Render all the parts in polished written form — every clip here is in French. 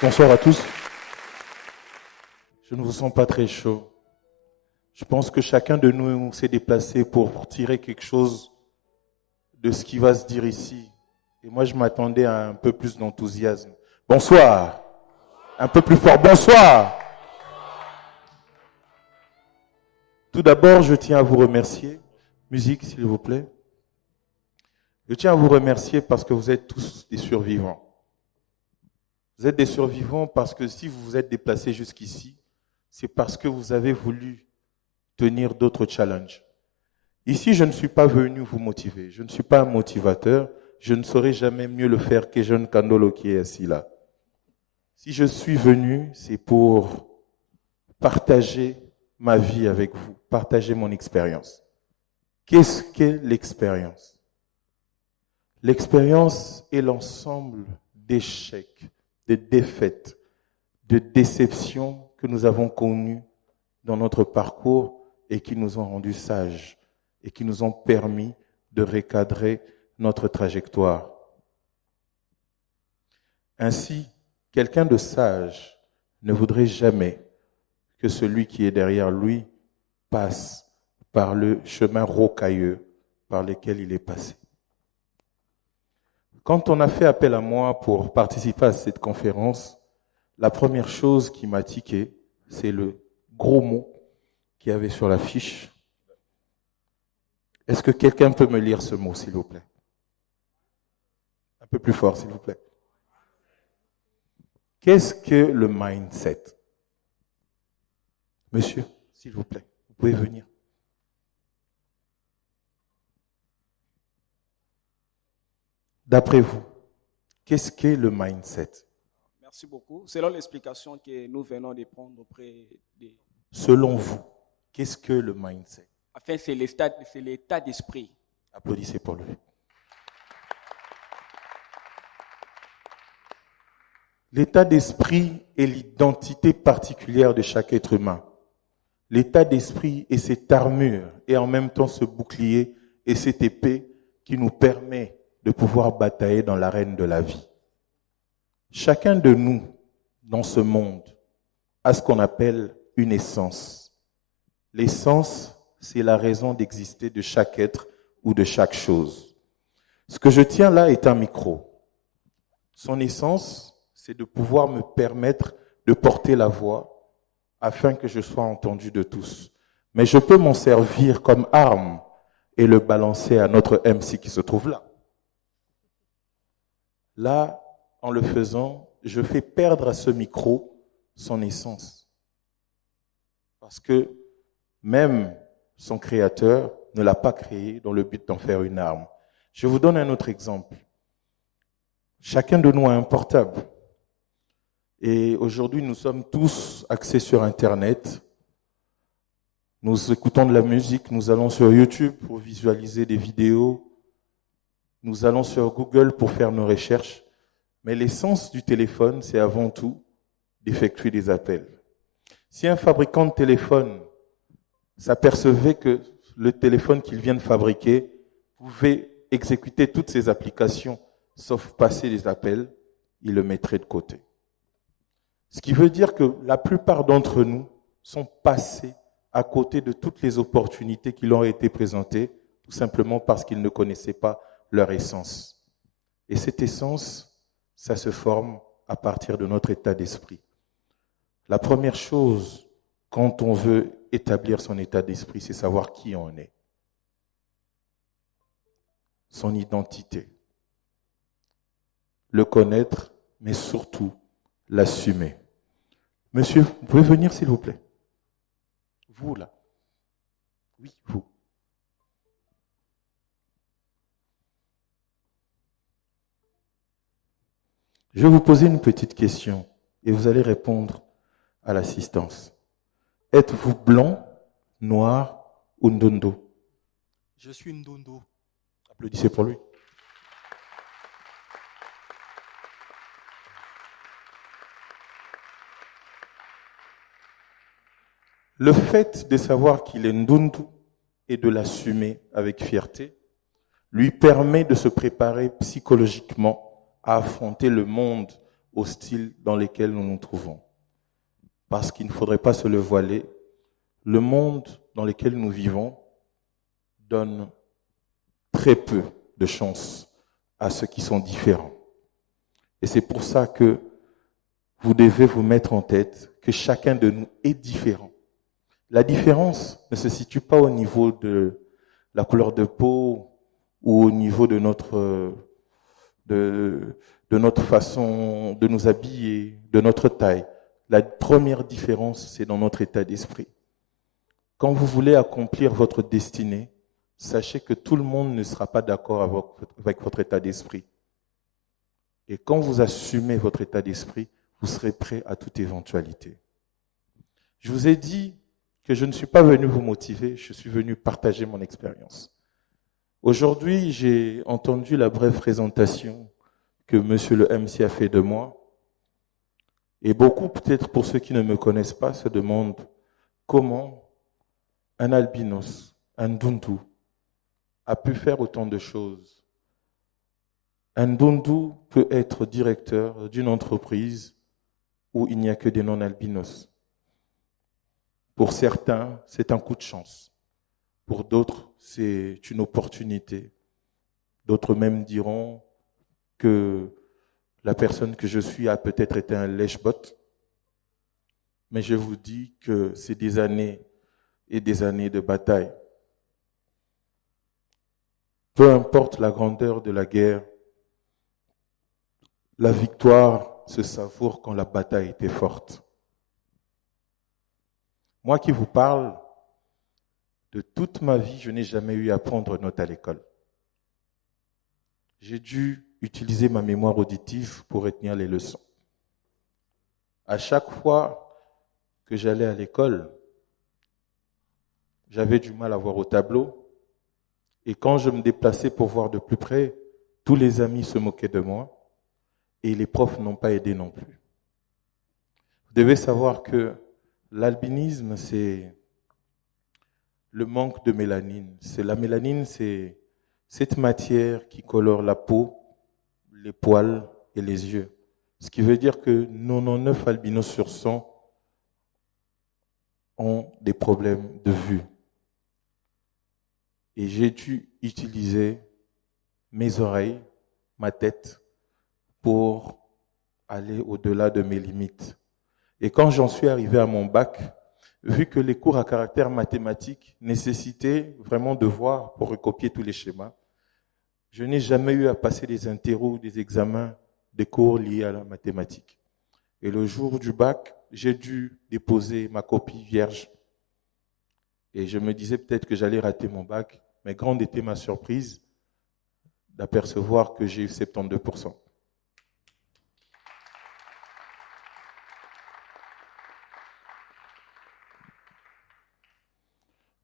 Bonsoir à tous. Je ne vous sens pas très chaud. Je pense que chacun de nous s'est déplacé pour tirer quelque chose de ce qui va se dire ici. Et moi, je m'attendais à un peu plus d'enthousiasme. Bonsoir. Un peu plus fort. Bonsoir. Tout d'abord, je tiens à vous remercier. Musique, s'il vous plaît. Je tiens à vous remercier parce que vous êtes tous des survivants. Vous êtes des survivants parce que si vous vous êtes déplacés jusqu'ici, c'est parce que vous avez voulu tenir d'autres challenges. Ici, je ne suis pas venu vous motiver. Je ne suis pas un motivateur. Je ne saurais jamais mieux le faire que Jeune Kandolo qui est assis là. Si je suis venu, c'est pour partager ma vie avec vous, partager mon expérience. Qu'est-ce qu'est l'expérience? L'expérience est l'ensemble d'échecs, de défaites, de déceptions que nous avons connues dans notre parcours et qui nous ont rendus sages et qui nous ont permis de recadrer notre trajectoire. Ainsi, quelqu'un de sage ne voudrait jamais que celui qui est derrière lui passe par le chemin rocailleux par lequel il est passé. Quand on a fait appel à moi pour participer à cette conférence, la première chose qui m'a tiqué, c'est le gros mot qu'il y avait sur la fiche. Est-ce que quelqu'un peut me lire ce mot, s'il vous plaît? Un peu plus fort, s'il vous plaît. Qu'est-ce que le mindset? Monsieur, s'il vous plaît, vous pouvez venir. D'après vous, qu'est-ce qu'est le mindset? Merci beaucoup. Selon l'explication que nous venons de prendre auprès des... Selon vous, qu'est-ce que le mindset? Enfin, c'est l'état d'esprit. Applaudissez pour lui. L'état d'esprit est l'identité particulière de chaque être humain. L'état d'esprit est cette armure et en même temps ce bouclier et cette épée qui nous permet de pouvoir batailler dans l'arène de la vie. Chacun de nous, dans ce monde, a ce qu'on appelle une essence. L'essence, c'est la raison d'exister de chaque être ou de chaque chose. Ce que je tiens là est un micro. Son essence, c'est de pouvoir me permettre de porter la voix afin que je sois entendu de tous. Mais je peux m'en servir comme arme et le balancer à notre MC qui se trouve là. Là, en le faisant, je fais perdre à ce micro son essence. Parce que même son créateur ne l'a pas créé dans le but d'en faire une arme. Je vous donne un autre exemple. Chacun de nous a un portable. Et aujourd'hui, nous sommes tous axés sur Internet. Nous écoutons de la musique, nous allons sur YouTube pour visualiser des vidéos. Nous allons sur Google pour faire nos recherches. Mais l'essence du téléphone, c'est avant tout d'effectuer des appels. Si un fabricant de téléphone s'apercevait que le téléphone qu'il vient de fabriquer pouvait exécuter toutes ses applications, sauf passer les appels, il le mettrait de côté. Ce qui veut dire que la plupart d'entre nous sont passés à côté de toutes les opportunités qui leur ont été présentées, tout simplement parce qu'ils ne connaissaient pas leur essence. Et cette essence, ça se forme à partir de notre état d'esprit. La première chose, quand on veut établir son état d'esprit, c'est savoir qui on est. Son identité. Le connaître, mais surtout l'assumer. Monsieur, vous pouvez venir s'il vous plaît? Vous là. Oui, vous. Je vais vous poser une petite question et vous allez répondre à l'assistance. Êtes-vous blanc, noir ou ndondo? Je suis Ndondo. Applaudissez pour lui. Le fait de savoir qu'il est ndundu et de l'assumer avec fierté lui permet de se préparer psychologiquement à affronter le monde hostiles dans lesquels nous nous trouvons. Parce qu'il ne faudrait pas se le voiler, le monde dans lequel nous vivons donne très peu de chance à ceux qui sont différents. Et c'est pour ça que vous devez vous mettre en tête que chacun de nous est différent. La différence ne se situe pas au niveau de la couleur de peau ou au niveau de notre façon de nous habiller, de notre taille. La première différence, c'est dans notre état d'esprit. Quand vous voulez accomplir votre destinée, sachez que tout le monde ne sera pas d'accord avec votre état d'esprit. Et quand vous assumez votre état d'esprit, vous serez prêt à toute éventualité. Je vous ai dit que je ne suis pas venu vous motiver, je suis venu partager mon expérience. Aujourd'hui, j'ai entendu la brève présentation que Monsieur le MC a fait de moi. Et beaucoup, peut-être pour ceux qui ne me connaissent pas, se demandent comment un albinos, un Ndundu, a pu faire autant de choses. Un Ndundu peut être directeur d'une entreprise où il n'y a que des non-albinos. Pour certains, c'est un coup de chance. Pour d'autres, c'est une opportunité. D'autres même diront que la personne que je suis a peut-être été un lèche-bot. Mais je vous dis que c'est des années et des années de bataille. Peu importe la grandeur de la guerre, la victoire se savoure quand la bataille était forte. Moi qui vous parle, de toute ma vie, je n'ai jamais eu à prendre note à l'école. J'ai dû utiliser ma mémoire auditive pour retenir les leçons. À chaque fois que j'allais à l'école, j'avais du mal à voir au tableau. Et quand je me déplaçais pour voir de plus près, tous les amis se moquaient de moi et les profs n'ont pas aidé non plus. Vous devez savoir que l'albinisme, c'est le manque de mélanine. La mélanine, c'est cette matière qui colore la peau, les poils et les yeux. Ce qui veut dire que 99 albinos sur 100 ont des problèmes de vue. Et j'ai dû utiliser mes oreilles, ma tête, pour aller au-delà de mes limites. Et quand j'en suis arrivé à mon bac, vu que les cours à caractère mathématique nécessitaient vraiment de voir pour recopier tous les schémas, je n'ai jamais eu à passer des interros, des examens, des cours liés à la mathématique. Et le jour du bac, j'ai dû déposer ma copie vierge. Et je me disais peut-être que j'allais rater mon bac, mais grande était ma surprise d'apercevoir que j'ai eu 72%.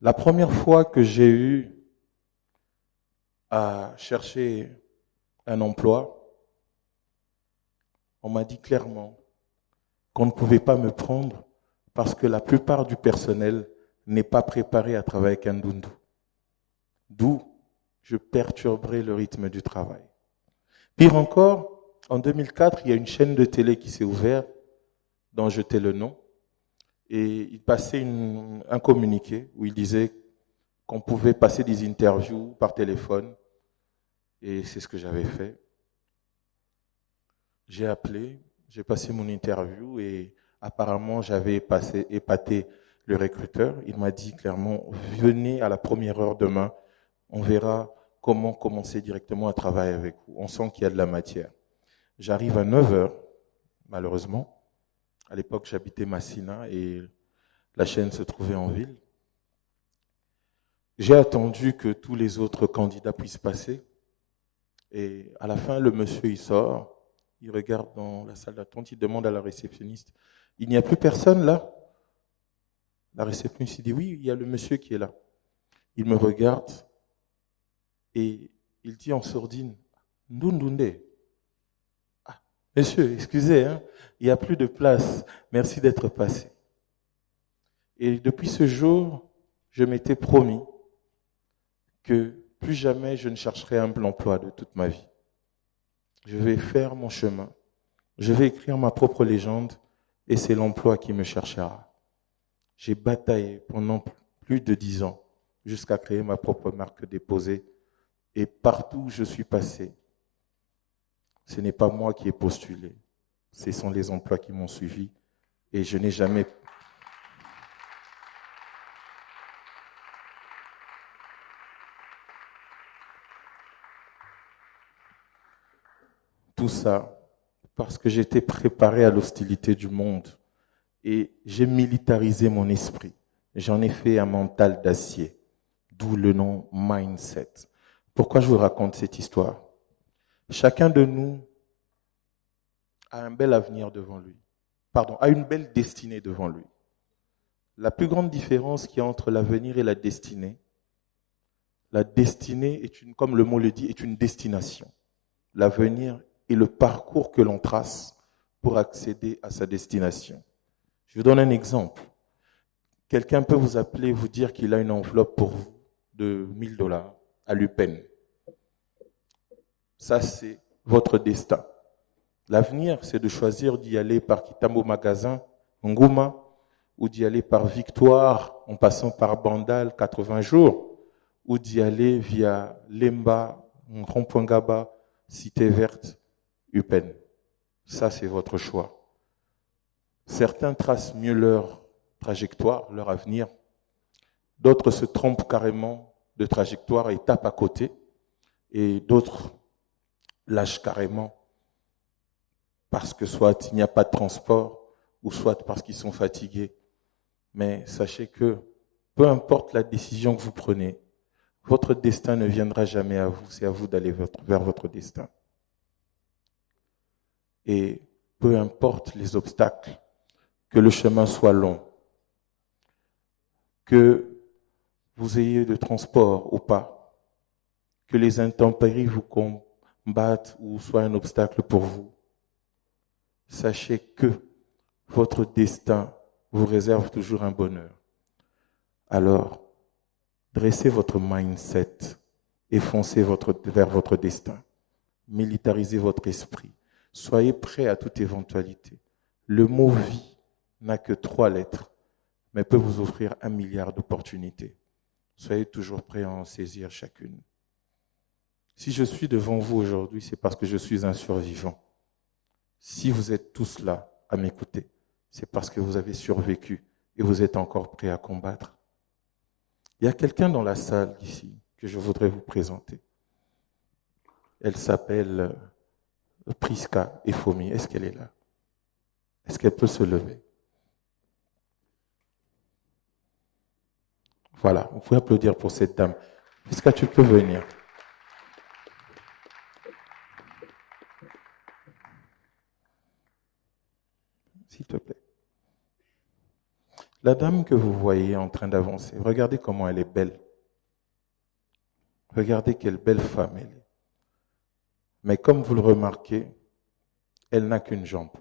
La première fois que j'ai eu à chercher un emploi, on m'a dit clairement qu'on ne pouvait pas me prendre parce que la plupart du personnel n'est pas préparé à travailler avec un Ndundu. D'où je perturberai le rythme du travail. Pire encore, en 2004, il y a une chaîne de télé qui s'est ouverte, dont je tais le nom, et il passait un communiqué où il disait qu'on pouvait passer des interviews par téléphone, et c'est ce que j'avais fait. J'ai appelé, j'ai passé mon interview et apparemment j'avais épaté le recruteur. Il m'a dit clairement, venez à la première heure demain, on verra comment commencer directement à travailler avec vous. On sent qu'il y a de la matière. J'arrive à 9 heures, malheureusement. À l'époque, j'habitais Massina et la chaîne se trouvait en ville. J'ai attendu que tous les autres candidats puissent passer. Et à la fin, le monsieur, il sort, il regarde dans la salle d'attente, il demande à la réceptionniste, « Il n'y a plus personne là ?» La réceptionniste dit, « Oui, il y a le monsieur qui est là. » Il me regarde et il dit en sourdine, « Ndundunde. » Ah, monsieur, excusez, hein, il n'y a plus de place. Merci d'être passé. Et depuis ce jour, je m'étais promis que plus jamais je ne chercherai un emploi de toute ma vie. Je vais faire mon chemin Je vais écrire ma propre légende et c'est l'emploi qui me cherchera. J'ai bataillé pendant plus de 10 ans jusqu'à créer ma propre marque déposée et partout où je suis passé, ce n'est pas moi qui ai postulé, ce sont les emplois qui m'ont suivi et je n'ai jamais... Tout ça parce que j'étais préparé à l'hostilité du monde et j'ai militarisé mon esprit. J'en ai fait un mental d'acier, d'où le nom mindset. Pourquoi je vous raconte cette histoire? Chacun de nous a un bel avenir devant lui. Pardon, a une belle destinée devant lui. La plus grande différence qu'il y a entre l'avenir et la destinée est une, comme le mot le dit, est une destination. L'avenir est le parcours que l'on trace pour accéder à sa destination. Je vous donne un exemple. Quelqu'un peut vous appeler, vous dire qu'il a une enveloppe pour vous de $1000 à l'UPEN. Ça, c'est votre destin. L'avenir, c'est de choisir d'y aller par Kitamo Magasin, Ngouma, ou d'y aller par Victoire, en passant par Bandal, 80 jours, ou d'y aller via Lemba, Rond-Point-Gaba, Cité Verte, UPEN. Ça, c'est votre choix. Certains tracent mieux leur trajectoire, leur avenir. D'autres se trompent carrément de trajectoire et tapent à côté. Et d'autres lâchent carrément parce que soit il n'y a pas de transport ou soit parce qu'ils sont fatigués. Mais sachez que peu importe la décision que vous prenez, votre destin ne viendra jamais à vous. C'est à vous d'aller vers votre destin. Et peu importe les obstacles, que le chemin soit long, que vous ayez de transport ou pas, que les intempéries vous combattent ou soient un obstacle pour vous, sachez que votre destin vous réserve toujours un bonheur. Alors, dressez votre mindset et foncez vers votre destin. Militarisez votre esprit. Soyez prêt à toute éventualité. Le mot vie n'a que 3 lettres, mais peut vous offrir 1 milliard d'opportunités. Soyez toujours prêt à en saisir chacune. Si je suis devant vous aujourd'hui, c'est parce que je suis un survivant. Si vous êtes tous là à m'écouter, c'est parce que vous avez survécu et vous êtes encore prêt à combattre. Il y a quelqu'un dans la salle ici que je voudrais vous présenter. Elle s'appelle Priska Efomi. Est-ce qu'elle est là? Est-ce qu'elle peut se lever? Voilà, vous pouvez applaudir pour cette dame. Priska, tu peux venir. S'il te plaît. La dame que vous voyez en train d'avancer, regardez comment elle est belle. Regardez quelle belle femme elle est. Mais comme vous le remarquez, elle n'a qu'une jambe.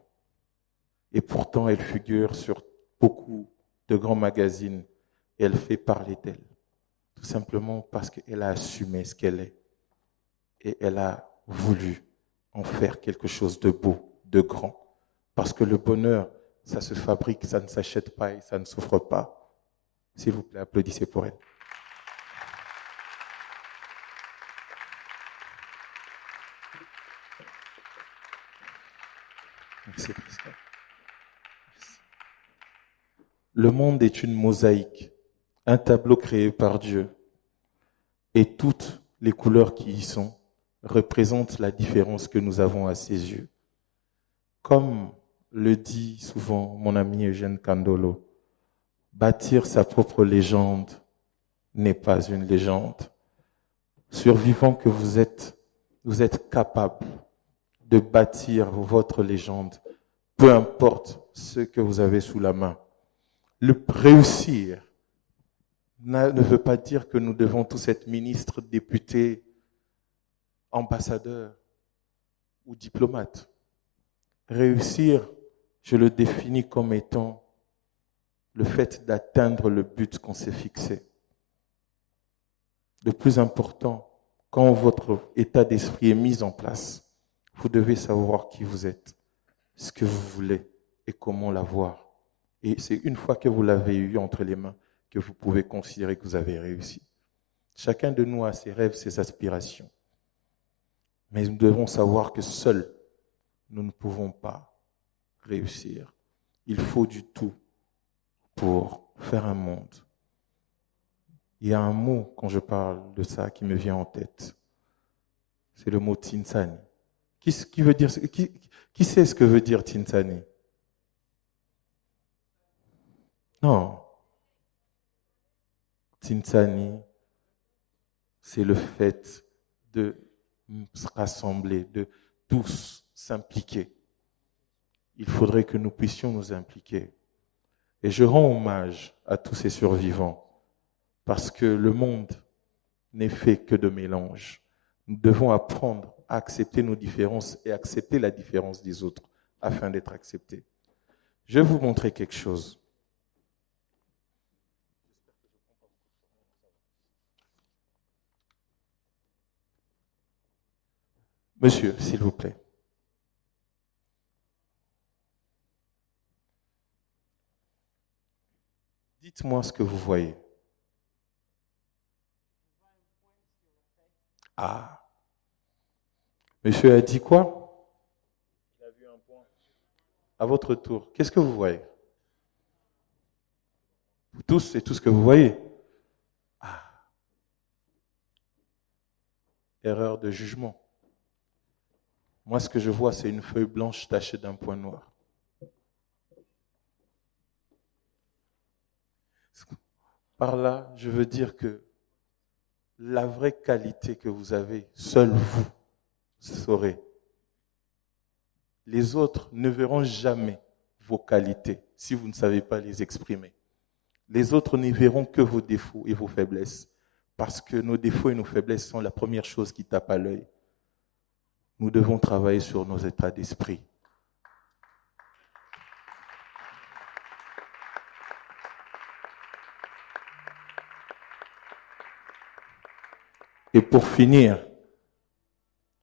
Et pourtant, elle figure sur beaucoup de grands magazines et elle fait parler d'elle. Tout simplement parce qu'elle a assumé ce qu'elle est. Et elle a voulu en faire quelque chose de beau, de grand. Parce que le bonheur, ça se fabrique, ça ne s'achète pas et ça ne s'offre pas. S'il vous plaît, applaudissez pour elle. Merci, Christophe. Merci. Le monde est une mosaïque, un tableau créé par Dieu. Et toutes les couleurs qui y sont représentent la différence que nous avons à ses yeux. Comme le dit souvent mon ami Eugène Kandolo, bâtir sa propre légende n'est pas une légende. Survivant que vous êtes capable de bâtir votre légende, peu importe ce que vous avez sous la main. Le réussir ne veut pas dire que nous devons tous être ministres, députés, ambassadeurs ou diplomates. Réussir, je le définis comme étant le fait d'atteindre le but qu'on s'est fixé. Le plus important, quand votre état d'esprit est mis en place, vous devez savoir qui vous êtes ce que vous voulez et comment l'avoir. Et c'est une fois que vous l'avez eu entre les mains que vous pouvez considérer que vous avez réussi. Chacun de nous a ses rêves, ses aspirations. Mais nous devons savoir que seuls, nous ne pouvons pas réussir. Il faut du tout pour faire un monde. Il y a un mot, quand je parle de ça, qui me vient en tête. C'est le mot Tinsani. Qui sait ce que veut dire Tinsani? Non. Tinsani, c'est le fait de se rassembler, de tous s'impliquer. Il faudrait que nous puissions nous impliquer. Et je rends hommage à tous ces survivants parce que le monde n'est fait que de mélanges. Nous devons apprendre à accepter nos différences et accepter la différence des autres afin d'être acceptés. Je vais vous montrer quelque chose. Monsieur, s'il vous plaît. Dites-moi ce que vous voyez. Ah. Monsieur a dit quoi? Il a vu un point. À votre tour, qu'est-ce que vous voyez? Vous tous, c'est tout ce que vous voyez. Ah. Erreur de jugement. Moi, ce que je vois, c'est une feuille blanche tachée d'un point noir. Par là, je veux dire que la vraie qualité que vous avez, seul vous saurez. Les autres ne verront jamais vos qualités si vous ne savez pas les exprimer. Les autres ne verront que vos défauts et vos faiblesses, parce que nos défauts et nos faiblesses sont la première chose qui tape à l'œil. Nous devons travailler sur nos états d'esprit. Et pour finir,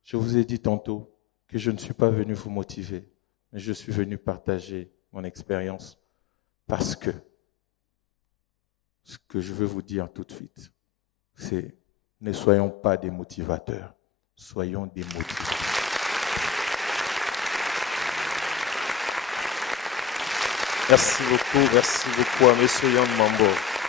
je vous ai dit tantôt que je ne suis pas venu vous motiver, mais je suis venu partager mon expérience parce que ce que je veux vous dire tout de suite, c'est ne soyons pas des motivateurs, soyons des motivés. Merci beaucoup à M. Yon Mambo.